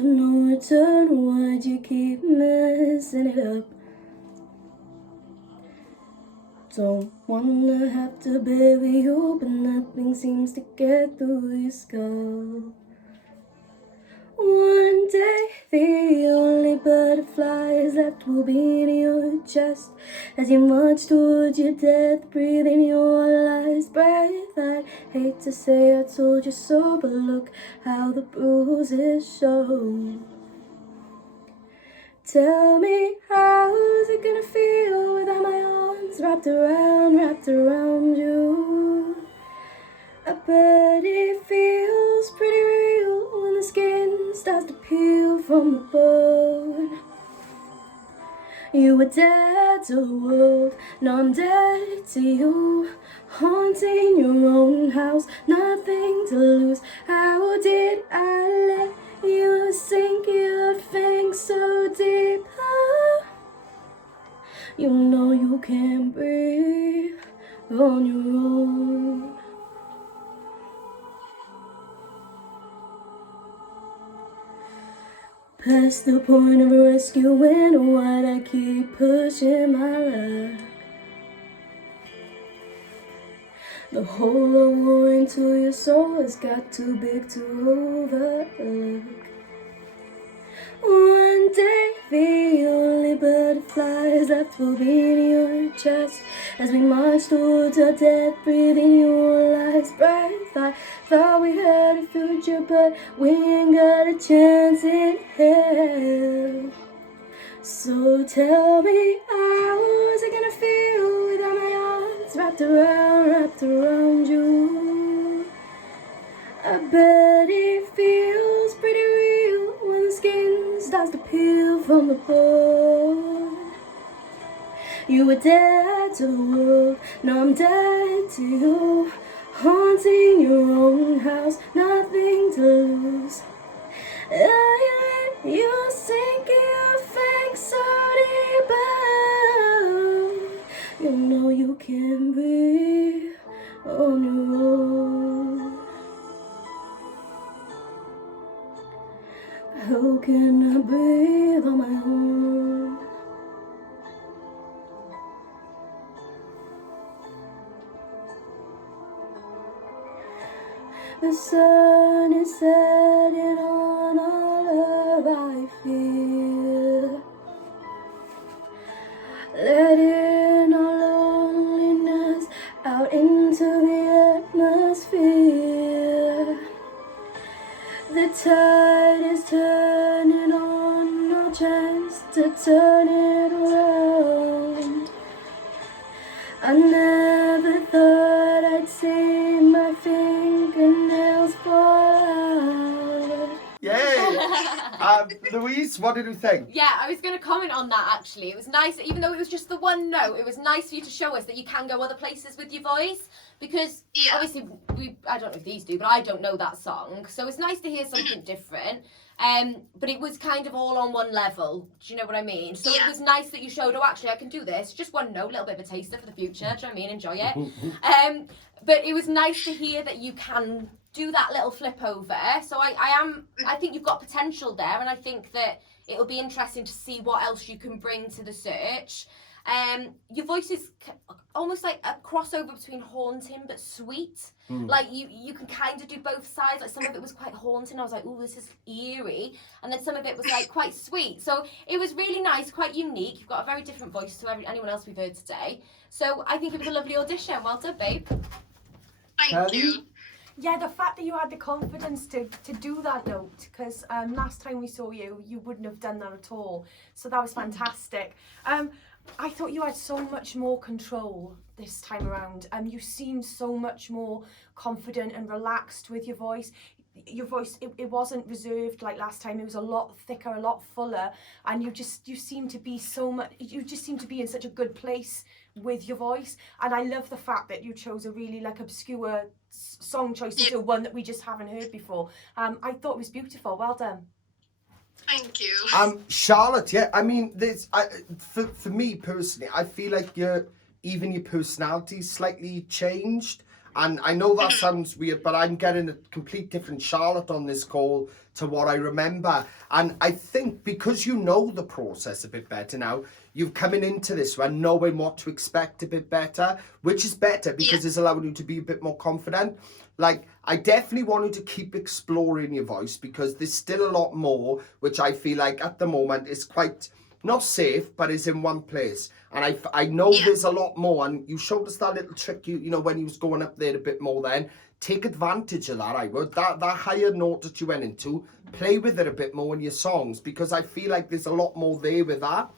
you no return? Why'd you keep messing it up? Don't wanna have to bury you, but nothing seems to get through your skull. One day, the only butterflies left will be in your chest as you march towards your death, breathing your last breath. I'd hate to say I told you so, but look how the bruises show. Tell me, how's it gonna feel without my arms wrapped around you? I bet it feels pretty real when the skin starts to peel from the bone. You were dead to the world, now I'm dead to you. Haunting your own house, nothing to lose. How did I let you sink your fangs so deep? You know you can't breathe on your own. Past the point of rescuing, why'd I keep pushing my luck? The hole I wore into your soul has got too big to overlook. One day, the only butterflies left will be in your chest as we march towards our death, breathing your last breath. I thought we had a future, but we ain't got a chance in hell. So tell me, how's it gonna feel without my arms wrapped around you? I bet it feels pretty real when the skin starts to peel from the bone. You were dead to the world, now I'm dead to you. Haunting your own house, nothing to lose. I let you sink your fangs so deep. You know you can't breathe on your own. How can I breathe on my own? The sun is setting on all of I feel. Letting our loneliness out into the atmosphere. The tide is turning on, no chance to turn it around. I never thought I'd see my fingernails fall out. Yay! Louise, what did you think? Yeah, I was going to comment on that actually. It was nice, even though it was just the one note, it was nice for you to show us that you can go other places with your voice. Because obviously, I don't know if these do, but I don't know that song. So it's nice to hear something different. But it was kind of all on one level. Do you know what I mean? So it was nice that you showed, oh, actually, I can do this. Just one note, a little bit of a taster for the future. Do you know what I mean? Enjoy it. But it was nice to hear that you can do that little flip over. So I think you've got potential there, and I think that it'll be interesting to see what else you can bring to the search. Your voice is almost like a crossover between haunting but sweet. Like you can kind of do both sides. Like some of it was quite haunting. I was like, oh, this is eerie, and then some of it was like quite sweet. So it was really nice, quite unique. You've got a very different voice to anyone else we've heard today. So I think it was a lovely audition. Well done, babe. Thank you. Yeah, the fact that you had the confidence to do that note, because last time we saw you, you wouldn't have done that at all. So that was fantastic. I thought you had so much more control this time around. You seemed so much more confident and relaxed with your voice. Your voice, it wasn't reserved like last time. It was a lot thicker, a lot fuller, and you seem to be you just seem to be in such a good place with your voice. And I love the fact that you chose a really like obscure song choice to do, one that we just haven't heard before. I thought it was beautiful. Well done. Thank you. Charlotte, yeah, I mean, for me personally, I feel like your personality slightly changed. And I know that sounds weird, but I'm getting a complete different Charlotte on this call to what I remember. And I think because you know the process a bit better now, you've coming into this one knowing what to expect a bit better, which is better because it's allowing you to be a bit more confident. Like, I definitely want you to keep exploring your voice because there's still a lot more, which I feel like at the moment is quite, not safe, but is in one place. And I know there's a lot more, and you showed us that little trick, you know, when you was going up there a bit more then. Take advantage of that, I would. That higher note that you went into, play with it a bit more in your songs, because I feel like there's a lot more there with that.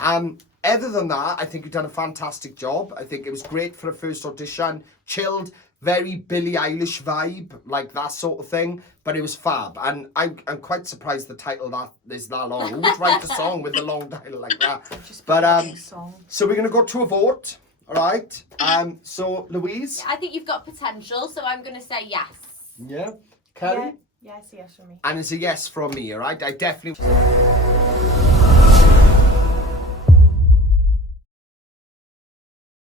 Other than that, I think you've done a fantastic job. I think it was great for a first audition. Chilled, very Billie Eilish vibe, like that sort of thing. But it was fab. And I'm quite surprised the title that is that long. Who would write a song with a long title like that? But so we're gonna go to a vote. All right. So Louise. I think you've got potential, so I'm gonna say yes. Yeah. Kelly. Yes, yes for me. And it's a yes from me. All right. I definitely.